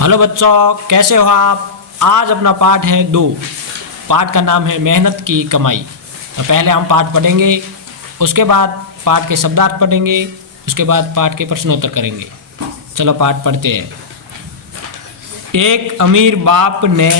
Hello बच्चों, कैसे हो आप। आज अपना पाठ है 2। पाठ का नाम है मेहनत की कमाई। तो पहले हम पाठ पढ़ेंगे, उसके बाद पाठ के शब्दार्थ पढ़ेंगे, उसके बाद पाठ के प्रश्नोत्तर करेंगे। चलो पाठ पढ़ते हैं। एक अमीर बाप ने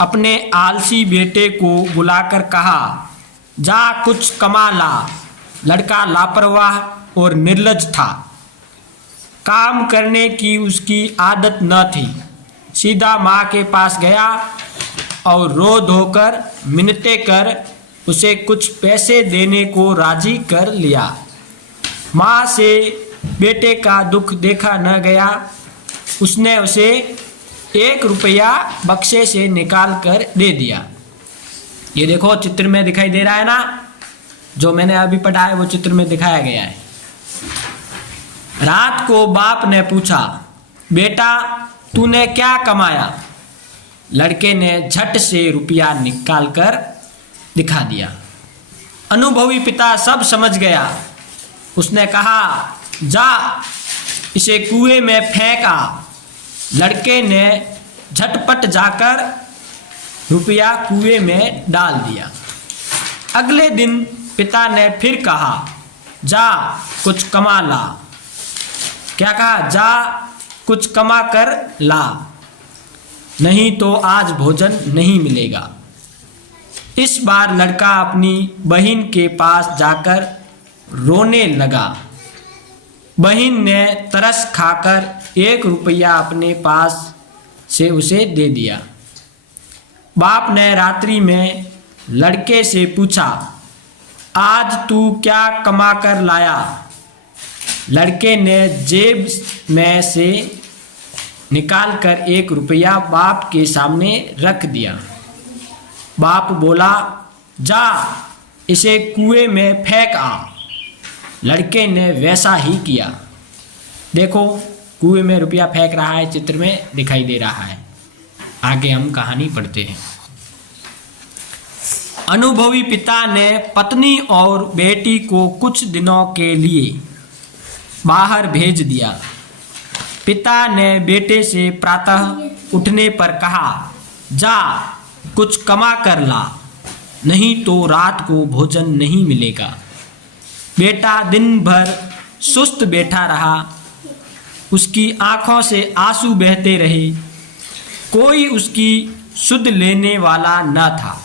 अपने आलसी बेटे को बुलाकर कहा, जा कुछ कमा ला। लड़का लापरवाह और निर्लज था। काम करने की उसकी आदत न थी। सीधा माँ के पास गया और रो धोकर मिन्नतें कर उसे कुछ पैसे देने को राजी कर लिया। माँ से बेटे का दुख देखा न गया। उसने उसे 1 रुपया बक्से से निकाल कर दे दिया। ये देखो चित्र में दिखाई दे रहा है ना, जो मैंने अभी पढ़ा है वो चित्र में दिखाया गया है। रात को बाप ने पूछा, बेटा तूने क्या कमाया। लड़के ने झट से रुपया निकाल कर दिखा दिया। अनुभवी पिता सब समझ गया। उसने कहा, जा इसे कुएं में फेंक आ। लड़के ने झटपट जाकर रुपया कुएं में डाल दिया। अगले दिन पिता ने फिर कहा, जा कुछ कमा ला। क्या कहा? जा कुछ कमा कर ला, नहीं तो आज भोजन नहीं मिलेगा। इस बार लड़का अपनी बहन के पास जाकर रोने लगा। बहन ने तरस खाकर 1 रुपया अपने पास से उसे दे दिया। बाप ने रात्रि में लड़के से पूछा, आज तू क्या कमा कर लाया। लड़के ने जेब में से निकालकर 1 रुपया बाप के सामने रख दिया। बाप बोला, जा इसे कुएं में फेंक आ। लड़के ने वैसा ही किया। देखो कुएं में रुपया फेंक रहा है, चित्र में दिखाई दे रहा है। आगे हम कहानी पढ़ते हैं। अनुभवी पिता ने पत्नी और बेटी को कुछ दिनों के लिए बाहर भेज दिया। पिता ने बेटे से प्रातः उठने पर कहा, जा कुछ कमा कर ला, नहीं तो रात को भोजन नहीं मिलेगा। बेटा दिन भर सुस्त बैठा रहा। उसकी आंखों से आंसू बहते रहे। कोई उसकी सुध लेने वाला न था।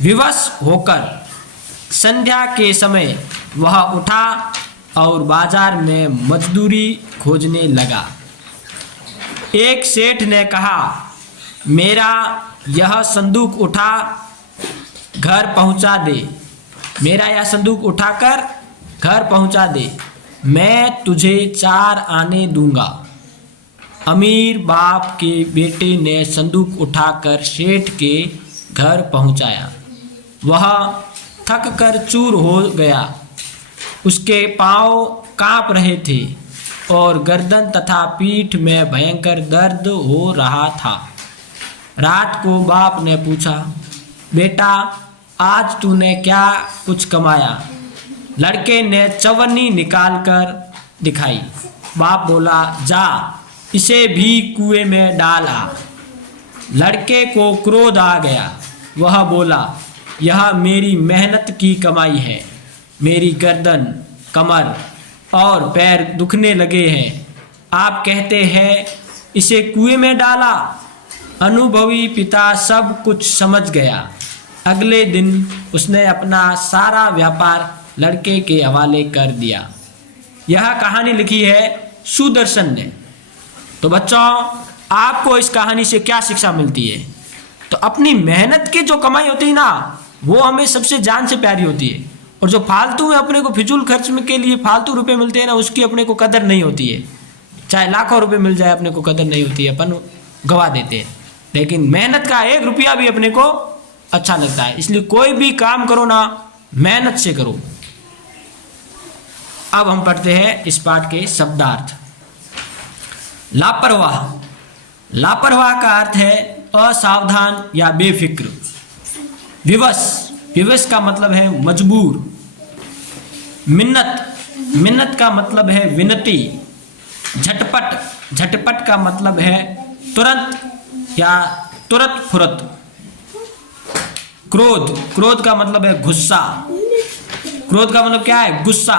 विवश होकर संध्या के समय वह उठा और बाजार में मजदूरी खोजने लगा। एक सेठ ने कहा, मेरा यह संदूक उठा घर पहुंचा दे। मेरा यह संदूक उठाकर घर पहुंचा दे, मैं तुझे 4 आने दूंगा। अमीर बाप के बेटे ने संदूक उठाकर सेठ के घर पहुंचाया। वह थक कर चूर हो गया। उसके पांव कांप रहे थे और गर्दन तथा पीठ में भयंकर दर्द हो रहा था। रात को बाप ने पूछा, बेटा आज तूने क्या कुछ कमाया। लड़के ने चवन्नी निकाल कर दिखाई। बाप बोला, जा इसे भी कुएं में डाल आ। लड़के को क्रोध आ गया। वह बोला, यह मेरी मेहनत की कमाई है। मेरी गर्दन, कमर और पैर दुखने लगे हैं। आप कहते हैं इसे कुएं में डाला। अनुभवी पिता सब कुछ समझ गया। अगले दिन उसने अपना सारा व्यापार लड़के के हवाले कर दिया। यह कहानी लिखी है सुदर्शन ने। तो बच्चों, आपको इस कहानी से क्या शिक्षा मिलती है? तो अपनी मेहनत की जो कमाई होती है ना, वो हमें सबसे जान से प्यारी होती है। और जो फालतू में अपने को फिजूल खर्च में के लिए फालतू रुपए मिलते हैं ना, उसकी अपने को कदर नहीं होती है। चाहे लाखों रुपए मिल जाए, अपने को कदर नहीं होती है, अपन गवा देते हैं। लेकिन मेहनत का 1 रुपया भी अपने को अच्छा लगता है। इसलिए कोई भी काम करो ना, मेहनत से करो। अब हम पढ़ते हैं इस पाठ के शब्दार्थ। लापरवाह। लापरवाह का अर्थ है असावधान या बेफिक्र। विवश। विवश का मतलब है मजबूर। मिन्नत। मिन्नत का मतलब है विनती। झटपट। झटपट का मतलब है तुरंत या तुरत फुरत। क्रोध, क्रोध का मतलब है गुस्सा। क्रोध का मतलब क्या है? गुस्सा।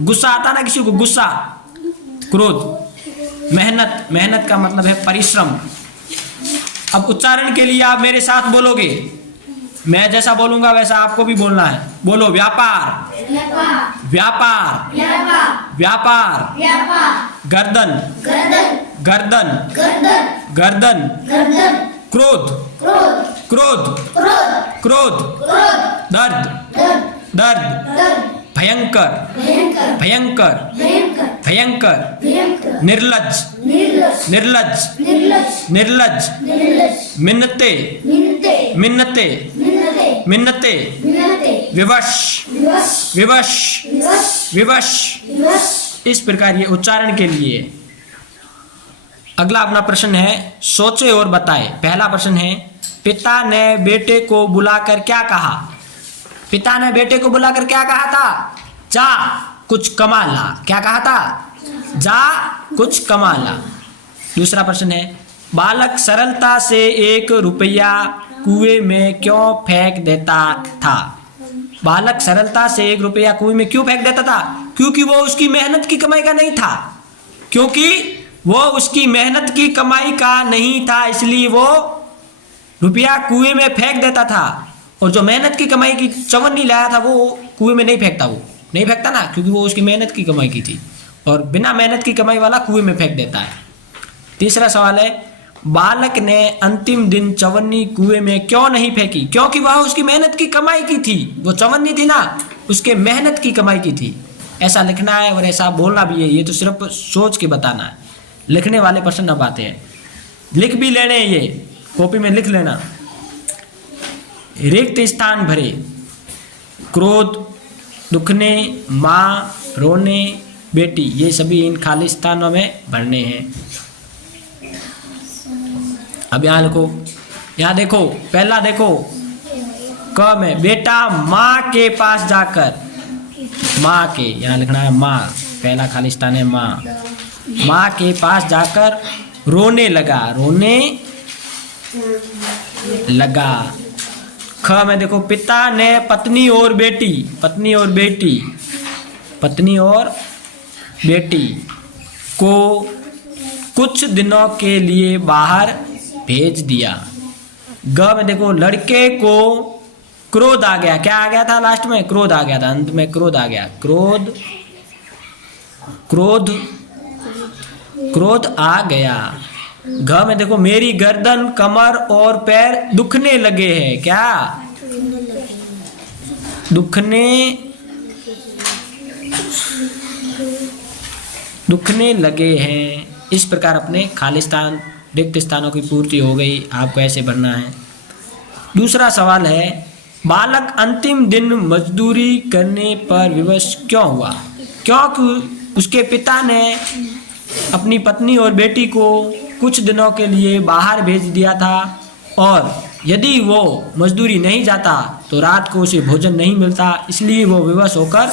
गुस्सा आता ना किसी को, गुस्सा, क्रोध। मेहनत, मेहनत का मतलब है परिश्रम। अब उच्चारण के लिए आप मेरे साथ बोलोगे, मैं जैसा बोलूंगा वैसा आपको भी बोलना है। बोलो व्यापार, व्यापार, व्यापार, गर्दन, गर्दन, गर्दन, क्रोध, क्रोध, क्रोध, दर्द, दर्द, भयंकर, भयंकर, भयंकर, निर्लज्ज, निर्लज्ज, निर्लज्ज, मिन्नते, मिन्नते, मिन्नते, विवश, विवश, विवश। इस प्रकार ये उच्चारण के लिए। अगला अपना प्रश्न है, सोचे और बताए। पहला प्रश्न है, पिता ने बेटे को बुलाकर क्या कहा? पिता ने बेटे को बुलाकर क्या कहा था? जा कुछ कमा ला। क्या कहा था? जा कुछ कमा ला। दूसरा प्रश्न है, बालक सरलता से 1 रुपया कुएं में क्यों फेंक देता था? बालक सरलता से 1 रुपया कुएं में क्यों फेंक देता था? क्योंकि वो उसकी मेहनत की कमाई का नहीं था। क्योंकि वो उसकी मेहनत की कमाई का नहीं था, इसलिए वो रुपया कुएं में फेंक देता था। और जो मेहनत की कमाई की चवन्नी लाया था वो कुएं में नहीं फेंकता, वो नहीं फेंकता ना, क्योंकि वो उसकी मेहनत की कमाई की थी। और बिना मेहनत की कमाई वाला कुएं में फेंक देता है। तीसरा सवाल है, बालक ने अंतिम दिन चवन्नी कुएं में क्यों नहीं फेंकी? क्योंकि वह उसकी मेहनत की कमाई की थी। वो चवन्नी थी ना, उसके मेहनत की कमाई की थी। ऐसा लिखना है और ऐसा बोलना भी है। ये तो सिर्फ सोच के बताना है। लिखने वाले प्रश्न अब आते हैं। लिख भी लेने, ये कॉपी में लिख लेना। रिक्त स्थान भरे। क्रोध, दुखने, माँ, रोने, बेटी, ये सभी इन खाली स्थानों में भरने हैं। अब यहाँ लिखो, यहाँ देखो, पहला देखो क में, बेटा माँ के पास जाकर, माँ के, यहाँ लिखना है माँ, पहला खाली स्थान है माँ। माँ के पास जाकर रोने लगा, रोने लगा। ख में देखो, पिता ने पत्नी और बेटी, पत्नी और बेटी, पत्नी और बेटी को कुछ दिनों के लिए बाहर भेज दिया। ग में देखो, लड़के को क्रोध आ गया। क्या आ गया था लास्ट में? क्रोध आ गया था, अंत में क्रोध आ गया। क्रोध, क्रोध, क्रोध आ गया। घ में देखो, मेरी गर्दन, कमर और पैर दुखने लगे हैं। क्या? दुखने लगे हैं। इस प्रकार अपने खाली स्थान, रिक्त स्थानों की पूर्ति हो गई। आपको ऐसे भरना है। दूसरा सवाल है, बालक अंतिम दिन मजदूरी करने पर विवश क्यों हुआ? क्योंकि उसके पिता ने अपनी पत्नी और बेटी को कुछ दिनों के लिए बाहर भेज दिया था, और यदि वो मजदूरी नहीं जाता तो रात को उसे भोजन नहीं मिलता, इसलिए वो विवश होकर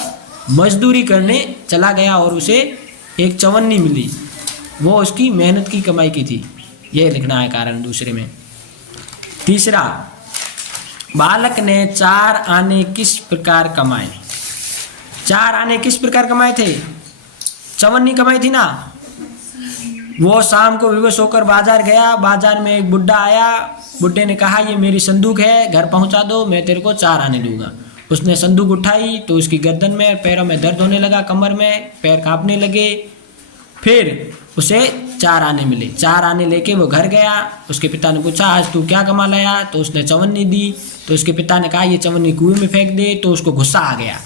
मजदूरी करने चला गया और उसे एक चवन्नी मिली। वो उसकी मेहनत की कमाई की थी। ये लिखना है कारण दूसरे में। तीसरा, बालक ने 4 आने किस प्रकार कमाए? 4 आने किस प्रकार कमाए थे? चवन्नी कमाई थी ना। वो शाम को विवश होकर बाजार गया। बाजार में एक बुड्ढा आया। बुड्ढे ने कहा, ये मेरी संदूक है, घर पहुंचा दो, मैं तेरे को 4 आने दूंगा। उसने संदूक उठाई तो उसकी गर्दन में, पैरों में दर्द होने लगा, कमर में, पैर कांपने लगे। फिर उसे 4 आने मिले। 4 आने लेके वो घर गया। उसके पिता ने पूछा, आज तू क्या कमा लाया? तो उसने चवन्नी दी। तो उसके पिता ने कहा, ये चवन्नी कुएं में फेंक दे। तो उसको गुस्सा आ गया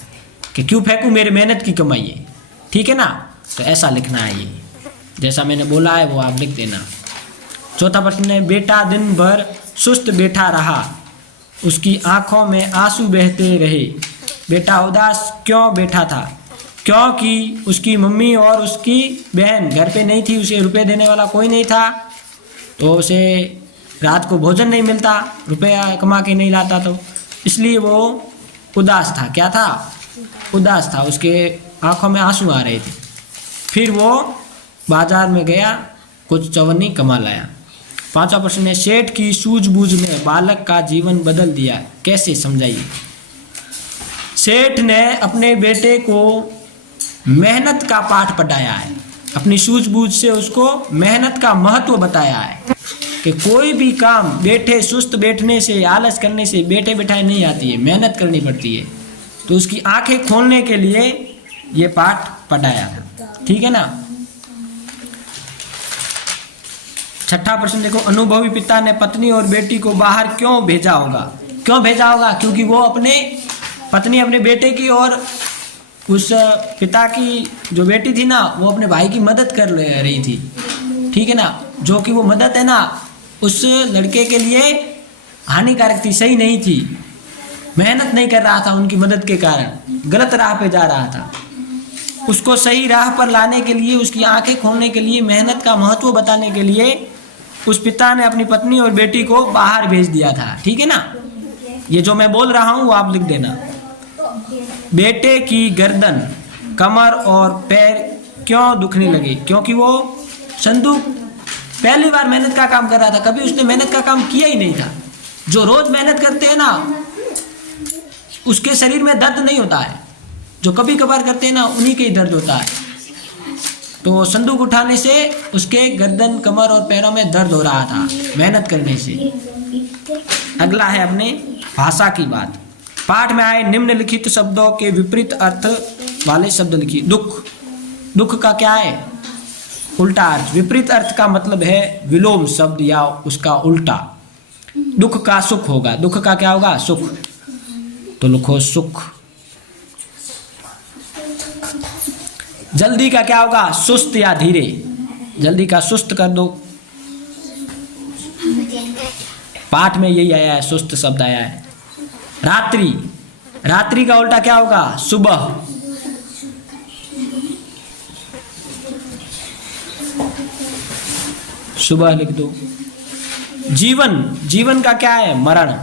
कि क्यों फेंकूं, मेरे मेहनत की कमाई है। ठीक है ना? तो ऐसा लिखना है। ये जैसा मैंने बोला है वो आप लिख देना। चौथा प्रश्न है, बेटा दिन भर सुस्त बैठा रहा, उसकी आंखों में आंसू बहते रहे। बेटा उदास क्यों बैठा था? क्योंकि उसकी मम्मी और उसकी बहन घर पे नहीं थी, उसे रुपए देने वाला कोई नहीं था, तो उसे रात को भोजन नहीं मिलता, रुपया कमा के नहीं लाता, तो इसलिए वो उदास था। क्या था? उदास था। उसके आंखों में आंसू आ रहे थे। फिर वो बाजार में गया, कुछ चवन्नी कमा लाया। पांचवा प्रश्न है, सेठ की सूझबूझ ने बालक का जीवन बदल दिया, कैसे समझाइए। सेठ ने अपने बेटे को मेहनत का पाठ पढ़ाया है, अपनी सूझबूझ से उसको मेहनत का महत्व बताया है कि कोई भी काम बैठे सुस्त बैठने से, आलस करने से, बैठे बैठाए नहीं आती है, मेहनत करनी पड़ती है। तो उसकी आंखें खोलने के लिए ये पाठ पढ़ाया, ठीक है ना। छठा प्रश्न देखो, अनुभवी पिता ने पत्नी और बेटी को बाहर क्यों भेजा होगा। क्यों भेजा होगा? क्योंकि वो अपने पत्नी अपने बेटे की और उस पिता की जो बेटी थी ना, वो अपने भाई की मदद कर रही थी, ठीक है ना। जो कि वो मदद है ना, उस लड़के के लिए हानिकारक थी, सही नहीं थी, मेहनत नहीं कर रहा था उनकी मदद के कारण, गलत राह पे जा रहा था। उसको सही राह पर लाने के लिए, उसकी आंखें खोलने के लिए, मेहनत का महत्व बताने के लिए उस पिता ने अपनी पत्नी और बेटी को बाहर भेज दिया था, ठीक है ना। ये जो मैं बोल रहा हूँ वो आप लिख देना। बेटे की गर्दन, कमर और पैर क्यों दुखने लगे? क्योंकि वो संदूक पहली बार मेहनत का काम कर रहा था, कभी उसने मेहनत का काम किया ही नहीं था। जो रोज मेहनत करते हैं ना, उसके शरीर में दर्द नहीं होता है, जो कभी कभार करते हैं ना, उन्हीं के ही दर्द होता है। तो संदूक उठाने से उसके गर्दन, कमर और पैरों में दर्द हो रहा था मेहनत करने से। अगला है अपने भाषा की बात। पाठ में आए निम्नलिखित शब्दों के विपरीत अर्थ वाले शब्द लिखिए। दुख, दुख का क्या है? उल्टा अर्थ। विपरीत अर्थ का मतलब है विलोम शब्द या उसका उल्टा। दुख का सुख होगा, दुख का क्या होगा? सुख। तो लिखो सुख। जल्दी का क्या होगा? सुस्त या धीरे। जल्दी का सुस्त कर दो। पाठ में यही आया है, सुस्त शब्द आया है। रात्रि, रात्रि का उल्टा क्या होगा? सुबह। सुबह लिख दो। जीवन, जीवन का क्या है? मरण।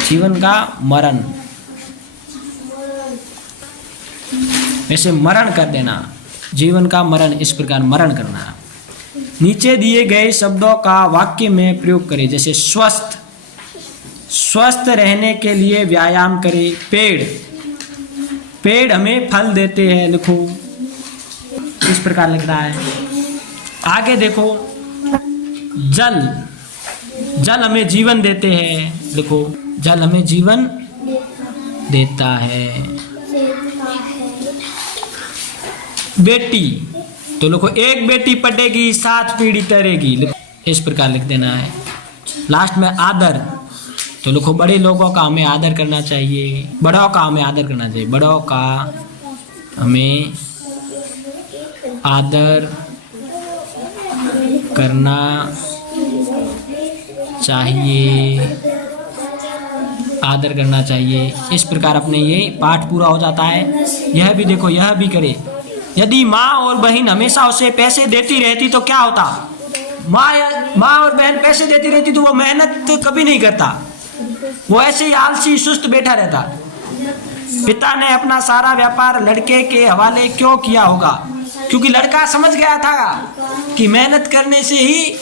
जीवन का मरण, वैसे मरण कर देना, जीवन का मरण, इस प्रकार मरण करना। नीचे दिए गए शब्दों का वाक्य में प्रयोग करें, जैसे स्वस्थ, स्वस्थ रहने के लिए व्यायाम करें। पेड़, पेड़ हमें फल देते हैं, लिखो, इस प्रकार लिख रहा है। आगे देखो, जल, जल हमें जीवन देते हैं, लिखो, जल हमें जीवन देता है। बेटी, तो लिखो, एक बेटी पटेगी 7 पीढ़ी तरेगी, इस प्रकार लिख देना है। लास्ट में आदर, तो लिखो, बड़े लोगों का हमें आदर करना चाहिए, बड़ों का हमें आदर करना चाहिए, बड़ों का हमें आदर करना चाहिए, आदर करना चाहिए। इस प्रकार अपने ये पाठ पूरा हो जाता है। यह भी देखो, यह भी करे। यदि माँ और बहन हमेशा उसे पैसे देती रहती तो क्या होता? माँ और बहन पैसे देती रहती तो वो मेहनत कभी नहीं करता, वो ऐसे ही आलसी सुस्त बैठा रहता। पिता ने अपना सारा व्यापार लड़के के हवाले क्यों किया होगा? क्योंकि लड़का समझ गया था कि मेहनत करने से ही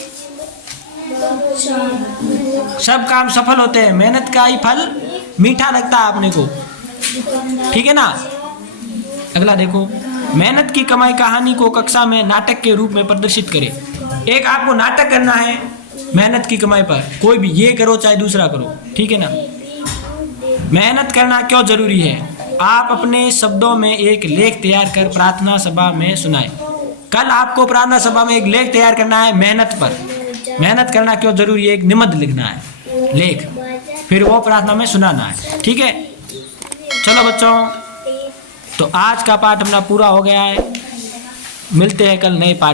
सब काम सफल होते हैं, मेहनत का ही फल मीठा लगता है अपने को, ठीक है ना। अगला देखो, मेहनत की कमाई कहानी को कक्षा में नाटक के रूप में प्रदर्शित करें। एक आपको नाटक करना है मेहनत की कमाई पर, कोई भी, ये करो चाहे दूसरा करो, ठीक है ना। मेहनत करना क्यों जरूरी है? आप अपने शब्दों में एक लेख तैयार कर प्रार्थना सभा में सुनाएं। कल आपको प्रार्थना सभा में एक लेख तैयार करना है मेहनत पर, मेहनत करना क्यों जरूरी है, एक निबंध लिखना है, लेख, फिर वो प्रार्थना में सुनाना है, ठीक है। चलो बच्चों, तो आज का पाठ अपना पूरा हो गया है। मिलते हैं कल नए पाठ।